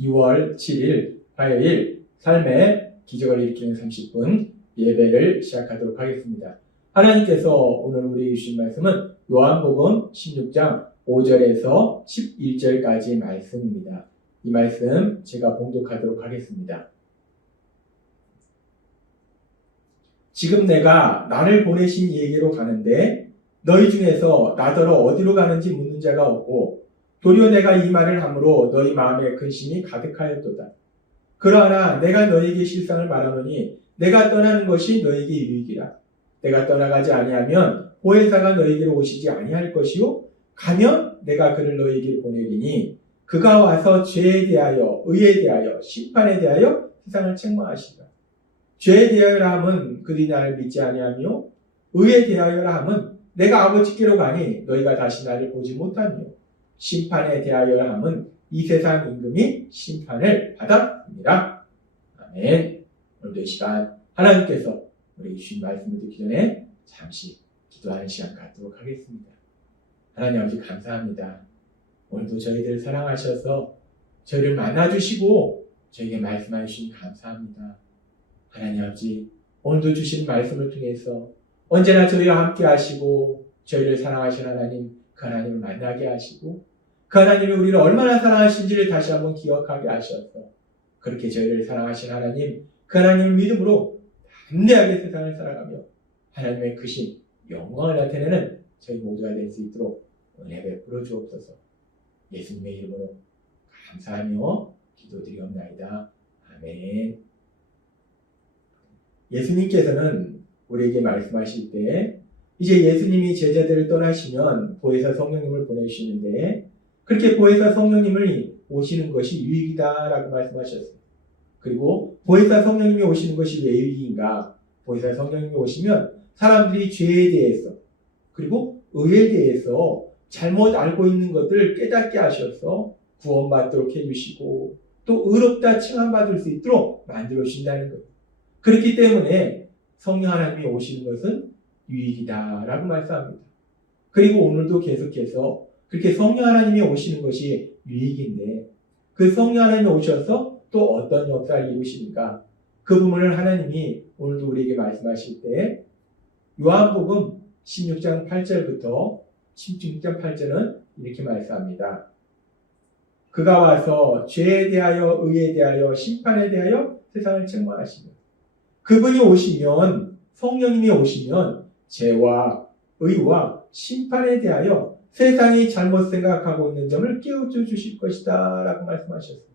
2월 7일 화요일 삶의 기적을 일으키는 30분 예배를 시작하도록 하겠습니다. 하나님께서 오늘 우리 주신 말씀은 요한복음 16장 5절에서 11절까지 말씀입니다. 이 말씀 제가 봉독하도록 하겠습니다. 지금 내가 나를 보내신 이에게로 가는데 너희 중에서 나더러 어디로 가는지 묻는 자가 없고 도리어 내가 이 말을 함으로 너희 마음에 근심이 가득하였도다. 그러나 내가 너희에게 실상을 말하노니 내가 떠나는 것이 너희에게 유익이라. 내가 떠나가지 아니하면 보혜사가 너희에게로 오시지 아니할 것이요 가면 내가 그를 너희에게 보내리니 그가 와서 죄에 대하여 의에 대하여 심판에 대하여 세상을 책망하시리라. 죄에 대하여라 함은 그들이 나를 믿지 아니하며 의에 대하여라 함은 내가 아버지께로 가니 너희가 다시 나를 보지 못하며 심판에 대하여라 함은 이 세상 임금이 심판을 받았느니라. 아멘. 오늘도 이 시간 하나님께서 우리 주신 말씀을 듣기 전에 잠시 기도하는 시간 갖도록 하겠습니다. 하나님 아버지 감사합니다. 오늘도 저희들을 사랑하셔서 저희를 만나주시고 저에게 말씀해 주신 감사합니다. 하나님 아버지 오늘도 주신 말씀을 통해서 언제나 저희와 함께 하시고 저희를 사랑하신 하나님 그 하나님을 만나게 하시고 그 하나님이 우리를 얼마나 사랑하신지를 다시 한번 기억하게 하셔서 그렇게 저희를 사랑하신 하나님 그 하나님을 믿음으로 담대하게 세상을 살아가며 하나님의 크신 영광을 나타내는 저희 모두가 될 수 있도록 은혜 베풀어 주옵소서. 예수님의 이름으로 감사하며 기도드리옵나이다. 아멘. 예수님께서는 우리에게 말씀하실 때 이제 예수님이 제자들을 떠나시면 보혜사 성령님을 보내시는데 그렇게 보혜사 성령님을 오시는 것이 유익이다라고 말씀하셨어요. 그리고 보혜사 성령님이 오시는 것이 왜 유익인가? 보혜사 성령님이 오시면 사람들이 죄에 대해서 그리고 의에 대해서 잘못 알고 있는 것들을 깨닫게 하셔서 구원받도록 해주시고 또 의롭다 칭함받을 수 있도록 만들어 주신다는 거예요. 그렇기 때문에 성령 하나님이 오시는 것은 유익이다라고 말씀합니다. 그리고 오늘도 계속해서 그렇게 성령 하나님이 오시는 것이 유익인데 그 성령 하나님이 오셔서 또 어떤 역사를 이루시는가? 그 부분을 하나님이 오늘도 우리에게 말씀하실 때 요한복음 16장 8절부터 16장 8절은 이렇게 말씀합니다. 그가 와서 죄에 대하여 의에 대하여 심판에 대하여 세상을 책망하시며 그분이 오시면 성령님이 오시면 죄와 의와 심판에 대하여 세상이 잘못 생각하고 있는 점을 깨우쳐 주실 것이다 라고 말씀하셨습니다.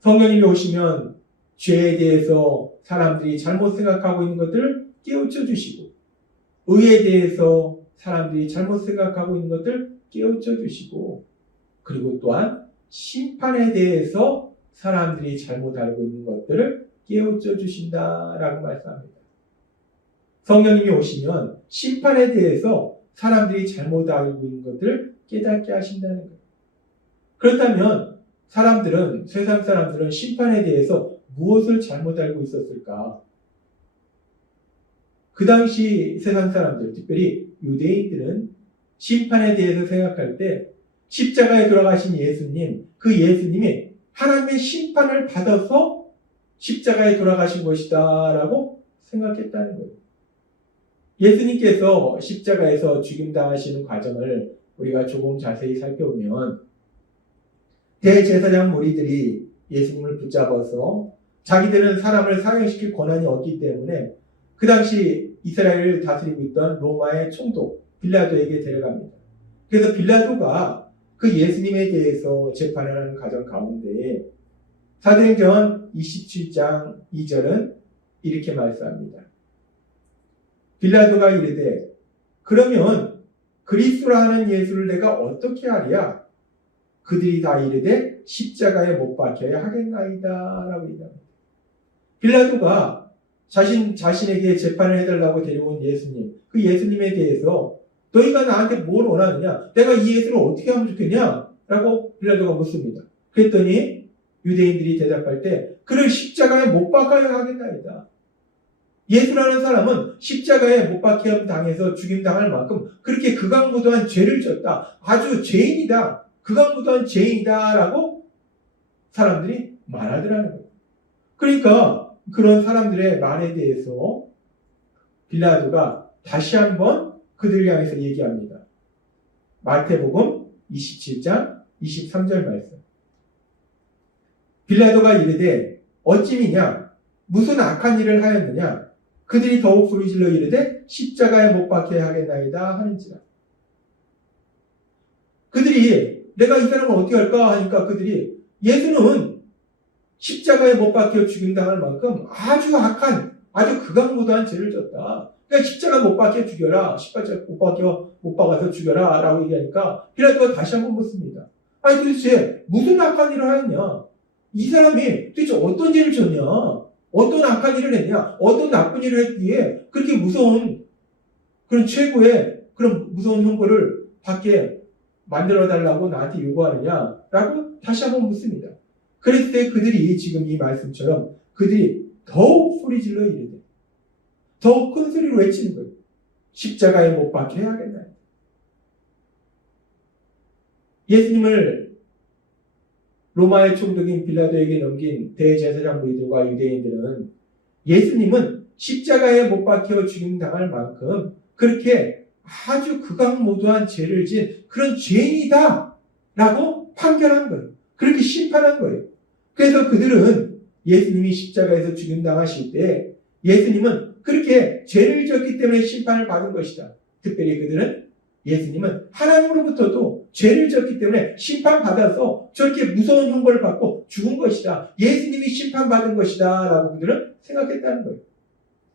성령님이 오시면 죄에 대해서 사람들이 잘못 생각하고 있는 것들을 깨우쳐 주시고 의에 대해서 사람들이 잘못 생각하고 있는 것들을 깨우쳐 주시고 그리고 또한 심판에 대해서 사람들이 잘못 알고 있는 것들을 깨우쳐 주신다라고 말씀합니다. 성령님이 오시면 심판에 대해서 사람들이 잘못 알고 있는 것들을 깨닫게 하신다는 거예요. 그렇다면 세상 사람들은 심판에 대해서 무엇을 잘못 알고 있었을까? 그 당시 세상 사람들, 특별히 유대인들은 심판에 대해서 생각할 때 십자가에 돌아가신 예수님, 그 예수님이 하나님의 심판을 받아서 십자가에 돌아가신 것이다 라고 생각했다는 거예요. 예수님께서 십자가에서 죽임당하시는 과정을 우리가 조금 자세히 살펴보면 대제사장 무리들이 예수님을 붙잡아서 자기들은 사람을 사형시킬 권한이 없기 때문에 그 당시 이스라엘을 다스리고 있던 로마의 총독 빌라도에게 데려갑니다. 그래서 빌라도가 그 예수님에 대해서 재판을 하는 과정 가운데 사도행전 27장 2절은 이렇게 말씀합니다. 빌라도가 이르되 그러면 그리스도라 하는 예수를 내가 어떻게 하랴? 그들이 다 이르되 십자가에 못 박혀야 하겠나이다 라고 얘기합니다. 빌라도가 자신에게 재판을 해달라고 데려온 예수님, 그 예수님에 대해서 너희가 나한테 뭘 원하느냐? 내가 이 예수를 어떻게 하면 좋겠냐? 라고 빌라도가 묻습니다. 그랬더니 유대인들이 대답할 때 그를 십자가에 못 박아야 하겠나이다. 예수라는 사람은 십자가에 못 박힘 당해서 죽임당할 만큼 그렇게 극악무도한 죄를 졌다. 아주 죄인이다. 극악무도한 죄인이다 라고 사람들이 말하더라는 거예요. 그러니까 그런 사람들의 말에 대해서 빌라도가 다시 한번 그들을 향해서 얘기합니다. 마태복음 27장 23절 말씀. 빌라도가 이르되 어찌미냐 무슨 악한 일을 하였느냐 그들이 더욱 소리질러 이르되 십자가에 못 박혀야 하겠나이다 하는지라. 그들이 내가 이 사람을 어떻게 할까 하니까 그들이 예수는 십자가에 못 박혀 죽임당할 만큼 아주 악한 아주 극악무도한 죄를 졌다. 그러니까 십자가 못 박혀 죽여라. 십자가 못 박아서 죽여라 라고 얘기하니까 빌라도가 다시 한번 묻습니다. 아니 도대체 무슨 악한 일을 하였냐? 이 사람이 도대체 어떤 죄를 졌냐? 어떤 악한 일을 했냐? 어떤 나쁜 일을 했기에 그렇게 무서운 그런 최고의 그런 무서운 형벌을 받게 만들어달라고 나한테 요구하느냐? 라고 다시 한번 묻습니다. 그랬을 때 그들이 지금 이 말씀처럼 그들이 더욱 소리질러 이르되 더욱 큰 소리로 외치는 거예요. 십자가에 못 박혀야 하겠나. 예수님을 로마의 총독인 빌라도에게 넘긴 대제사장 무리들과 유대인들은 예수님은 십자가에 못 박혀 죽임당할 만큼 그렇게 아주 극악무도한 죄를 진 그런 죄인이다 라고 판결한 거예요. 그렇게 심판한 거예요. 그래서 그들은 예수님이 십자가에서 죽임당하실 때 예수님은 그렇게 죄를 졌기 때문에 심판을 받은 것이다. 특별히 그들은 예수님은 하나님으로부터도 죄를 졌기 때문에 심판받아서 저렇게 무서운 형벌을 받고 죽은 것이다. 예수님이 심판받은 것이다 라고 그들은 생각했다는 거예요.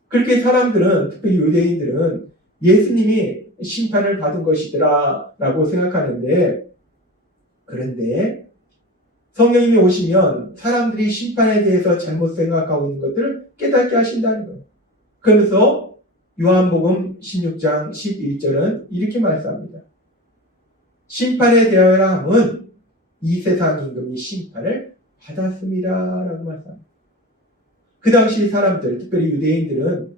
그렇게 사람들은 특별히 유대인들은 예수님이 심판을 받은 것이더라 라고 생각하는데 그런데 성령님이 오시면 사람들이 심판에 대해서 잘못 생각하고 있는 것들을 깨닫게 하신다는 거예요. 그러면서 요한복음 16장 11절은 이렇게 말씀합니다. 심판에 대하여라 함은 이 세상 임금이 심판을 받았습니다 라고 말씀합니다. 그 당시 사람들, 특별히 유대인들은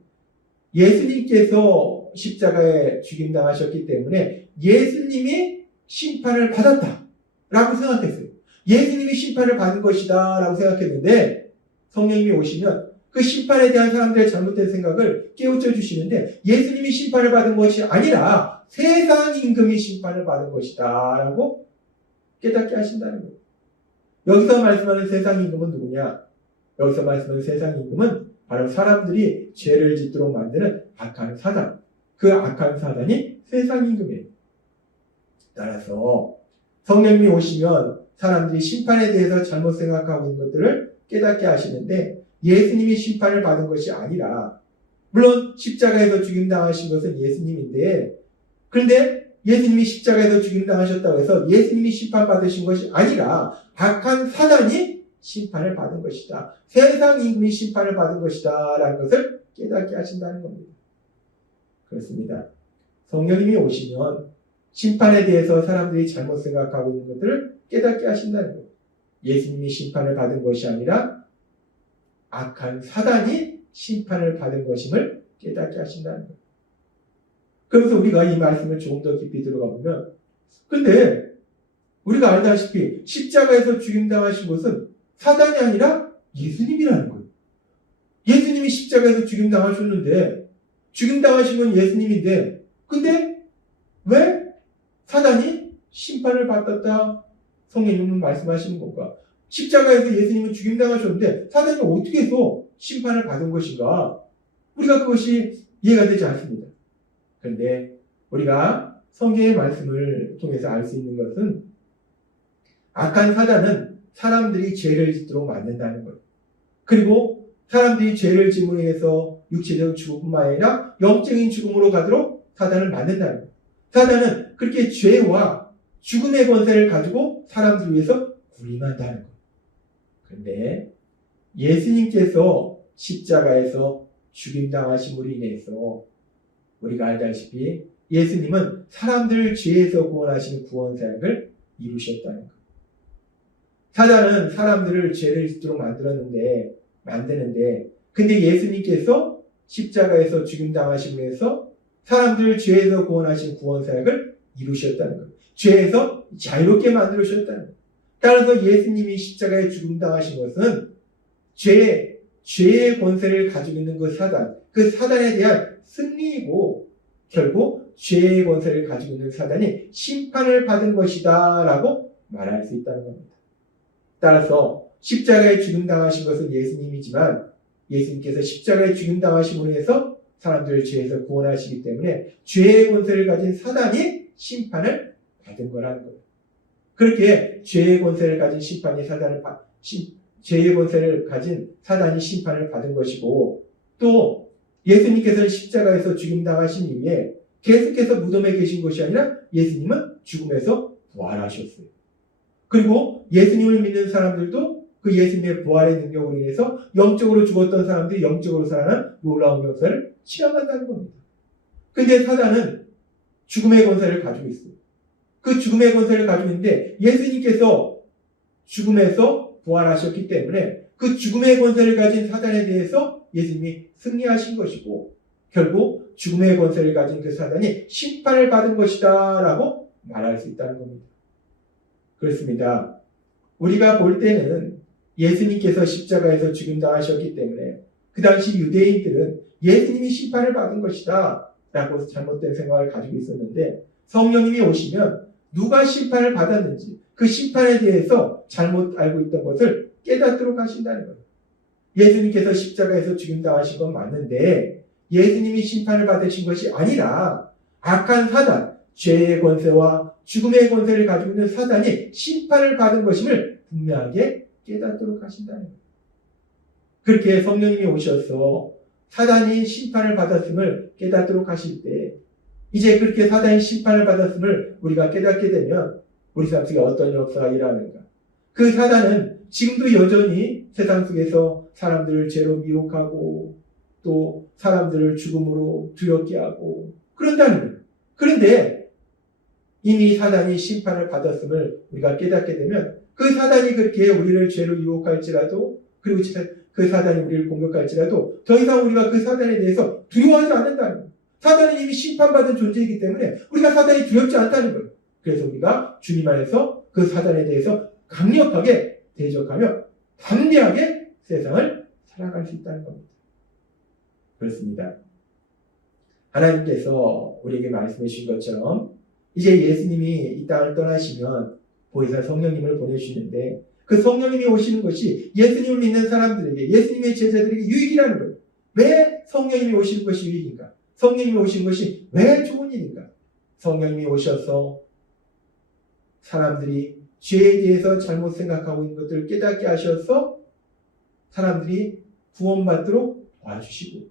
예수님께서 십자가에 죽임당하셨기 때문에 예수님이 심판을 받았다 라고 생각했어요. 예수님이 심판을 받은 것이다 라고 생각했는데 성령님이 오시면 그 심판에 대한 사람들의 잘못된 생각을 깨우쳐 주시는데 예수님이 심판을 받은 것이 아니라 세상 임금이 심판을 받은 것이다 라고 깨닫게 하신다는 거예요. 여기서 말씀하는 세상 임금은 누구냐? 여기서 말씀하는 세상 임금은 바로 사람들이 죄를 짓도록 만드는 악한 사단. 그 악한 사단이 세상 임금이에요. 따라서 성령님이 오시면 사람들이 심판에 대해서 잘못 생각하고 있는 것들을 깨닫게 하시는데 예수님이 심판을 받은 것이 아니라 물론 십자가에서 죽임당하신 것은 예수님인데 그런데 예수님이 십자가에서 죽임당하셨다고 해서 예수님이 심판받으신 것이 아니라 악한 사단이 심판을 받은 것이다. 세상 임금이 심판을 받은 것이다 라는 것을 깨닫게 하신다는 겁니다. 그렇습니다. 성령님이 오시면 심판에 대해서 사람들이 잘못 생각하고 있는 것들을 깨닫게 하신다는 거예요. 예수님이 심판을 받은 것이 아니라 악한 사단이 심판을 받은 것임을 깨닫게 하신다는 거예요. 그래서 우리가 이 말씀을 조금 더 깊이 들어가 보면 근데 우리가 알다시피 십자가에서 죽임당하신 것은 사단이 아니라 예수님이라는 거예요. 예수님이 십자가에서 죽임당하셨는데 죽임당하신 건 예수님인데 근데 왜 사단이 심판을 받았다 성령님은 말씀하시는 건가? 십자가에서 예수님은 죽임당하셨는데 사단이 어떻게 해서 심판을 받은 것인가? 우리가 그것이 이해가 되지 않습니다. 그런데 우리가 성경의 말씀을 통해서 알 수 있는 것은 악한 사단은 사람들이 죄를 짓도록 만든다는 거예요. 그리고 사람들이 죄를 짓므로 인해서 육체적 죽음뿐만 아니라 영적인 죽음으로 가도록 사단을 만든다는 거예요. 사단은 그렇게 죄와 죽음의 권세를 가지고 사람들을 위해서 군림한다는 거예요. 그런데 예수님께서 십자가에서 죽임당하심으로 인해서 우리가 알다시피 예수님은 사람들을 죄에서 구원하시는 구원사역을 이루셨다는 거예요. 사단은 사람들을 죄를 짓도록 만드는데 근데 예수님께서 십자가에서 죽임당하심으로 해서 사람들을 죄에서 구원하신 구원사역을 이루셨다는 거예요. 죄에서 자유롭게 만들으셨다는 거예요. 따라서 예수님이 십자가에 죽음당하신 것은 죄의 권세를 가지고 있는 그 사단에 대한 승리이고 결국 죄의 권세를 가지고 있는 사단이 심판을 받은 것이다 라고 말할 수 있다는 겁니다. 따라서 십자가에 죽음당하신 것은 예수님이지만 예수님께서 십자가에 죽음당하심으로 해서 사람들을 죄에서 구원하시기 때문에 죄의 권세를 가진 사단이 심판을 받은 거라는 거예요. 그렇게 죄의 권세를 가진 죄의 권세를 가진 사단이 심판을 받은 것이고 또 예수님께서는 십자가에서 죽임당하신 이후에 계속해서 무덤에 계신 것이 아니라 예수님은 죽음에서 부활하셨어요. 그리고 예수님을 믿는 사람들도 그 예수님의 부활의 능력으로 인해서 영적으로 죽었던 사람들이 영적으로 살아나는 놀라운 역사를 체험한다는 겁니다. 근데 사단은 죽음의 권세를 가지고 있어요. 그 죽음의 권세를 가지고 있는데 예수님께서 죽음에서 부활하셨기 때문에 그 죽음의 권세를 가진 사단에 대해서 예수님이 승리하신 것이고 결국 죽음의 권세를 가진 그 사단이 심판을 받은 것이다 라고 말할 수 있다는 겁니다. 그렇습니다. 우리가 볼 때는 예수님께서 십자가에서 죽임당하셨기 때문에 그 당시 유대인들은 예수님이 심판을 받은 것이다 라고 잘못된 생각을 가지고 있었는데 성령님이 오시면 누가 심판을 받았는지 그 심판에 대해서 잘못 알고 있던 것을 깨닫도록 하신다는 거예요. 예수님께서 십자가에서 죽임당하신 건 맞는데 예수님이 심판을 받으신 것이 아니라 악한 사단, 죄의 권세와 죽음의 권세를 가지고 있는 사단이 심판을 받은 것임을 분명하게 깨닫도록 하신다는 거예요. 그렇게 성령님이 오셔서 사단이 심판을 받았음을 깨닫도록 하실 때 이제 그렇게 사단이 심판을 받았음을 우리가 깨닫게 되면 우리 삶 속에 어떤 역사가 일어나는가? 그 사단은 지금도 여전히 세상 속에서 사람들을 죄로 미혹하고 또 사람들을 죽음으로 두렵게 하고 그런다는 거예요. 그런데 이미 사단이 심판을 받았음을 우리가 깨닫게 되면 그 사단이 그렇게 우리를 죄로 유혹할지라도 그리고 그 사단이 우리를 공격할지라도 더 이상 우리가 그 사단에 대해서 두려워하지 않는다는 거예요. 사단은 이미 심판받은 존재이기 때문에 우리가 사단이 두렵지 않다는 거예요. 그래서 우리가 주님 안에서 그 사단에 대해서 강력하게 대적하며 담대하게 세상을 살아갈 수 있다는 겁니다. 그렇습니다. 하나님께서 우리에게 말씀해 주신 것처럼 이제 예수님이 이 땅을 떠나시면 보혜사 성령님을 보내주시는데 그 성령님이 오시는 것이 예수님을 믿는 사람들에게 예수님의 제자들에게 유익이라는 거예요. 왜 성령님이 오시는 것이 유익인가? 성령님이 오시는 것이 왜 좋은 일인가? 성령님이 오셔서 사람들이 죄에 대해서 잘못 생각하고 있는 것들을 깨닫게 하셔서 사람들이 구원받도록 도와주시고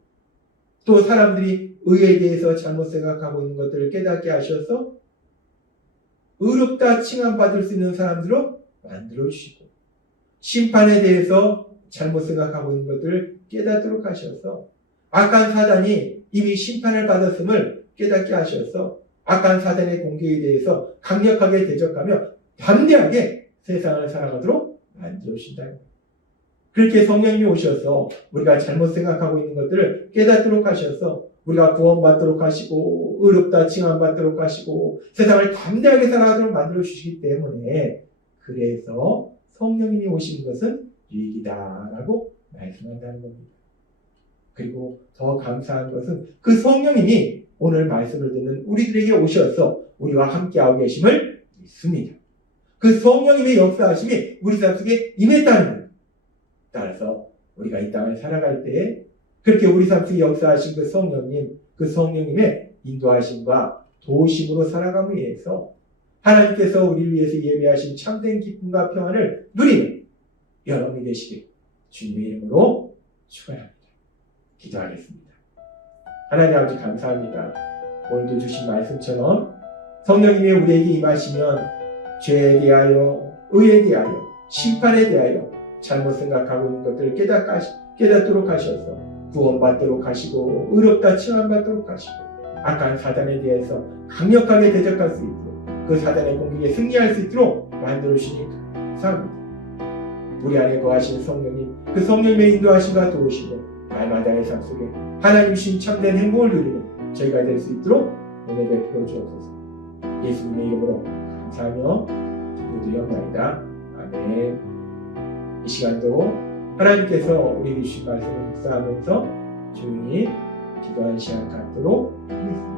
또 사람들이 의에 대해서 잘못 생각하고 있는 것들을 깨닫게 하셔서 의롭다 칭함받을 수 있는 사람들로 만들어주시고 심판에 대해서 잘못 생각하고 있는 것들을 깨닫도록 하셔서 악한 사단이 이미 심판을 받았음을 깨닫게 하셔서 악한 사단의 공격에 대해서 강력하게 대적하며 담대하게 세상을 살아가도록 만들어주신다. 그렇게 성령님이 오셔서 우리가 잘못 생각하고 있는 것들을 깨닫도록 하셔서 우리가 구원받도록 하시고 의롭다 칭함받도록 하시고 세상을 담대하게 살아가도록 만들어주시기 때문에 그래서 성령님이 오시는 것은 유익이다라고 말씀한다는 겁니다. 그리고 더 감사한 것은 그 성령님이 오늘 말씀을 듣는 우리들에게 오셔서 우리와 함께하고 계심을 믿습니다. 그 성령님의 역사하심이 우리 삶 속에 임했다는 거예요. 따라서 우리가 이 땅을 살아갈 때 그렇게 우리 삶 속에 역사하신 그 성령님의 인도하심과 도우심으로 살아감을 위해서 하나님께서 우리를 위해서 예배하신 참된 기쁨과 평안을 누리는 여러분이 되시길 주님의 이름으로 축원합니다. 기도하겠습니다. 하나님 아버지 감사합니다. 오늘도 주신 말씀처럼 성령님이 우리에게 임하시면 죄에 대하여 의에 대하여 심판에 대하여 잘못 생각하고 있는 것들을 깨닫도록 하셔서 구원받도록 하시고 의롭다 칭함받도록 하시고 악한 사단에 대해서 강력하게 대적할 수 있도록 그 사단의 공격에 승리할 수 있도록 만들어주시니 감사합니다. 우리 안에 거하시는 성령님, 그 성령님의 인도하심과 도우시고 날마다의 삶 속에 하나님 주신 참된 행복을 누리는 저희가 될 수 있도록 은혜 베풀어 주옵소서. 예수님의 이름으로 감사하며 기도드리옵나이다. 아멘. 이 시간도 하나님께서 우리에게 주신 말씀을 묵상하면서 조용히 기도하는 시간 갖도록 하겠습니다.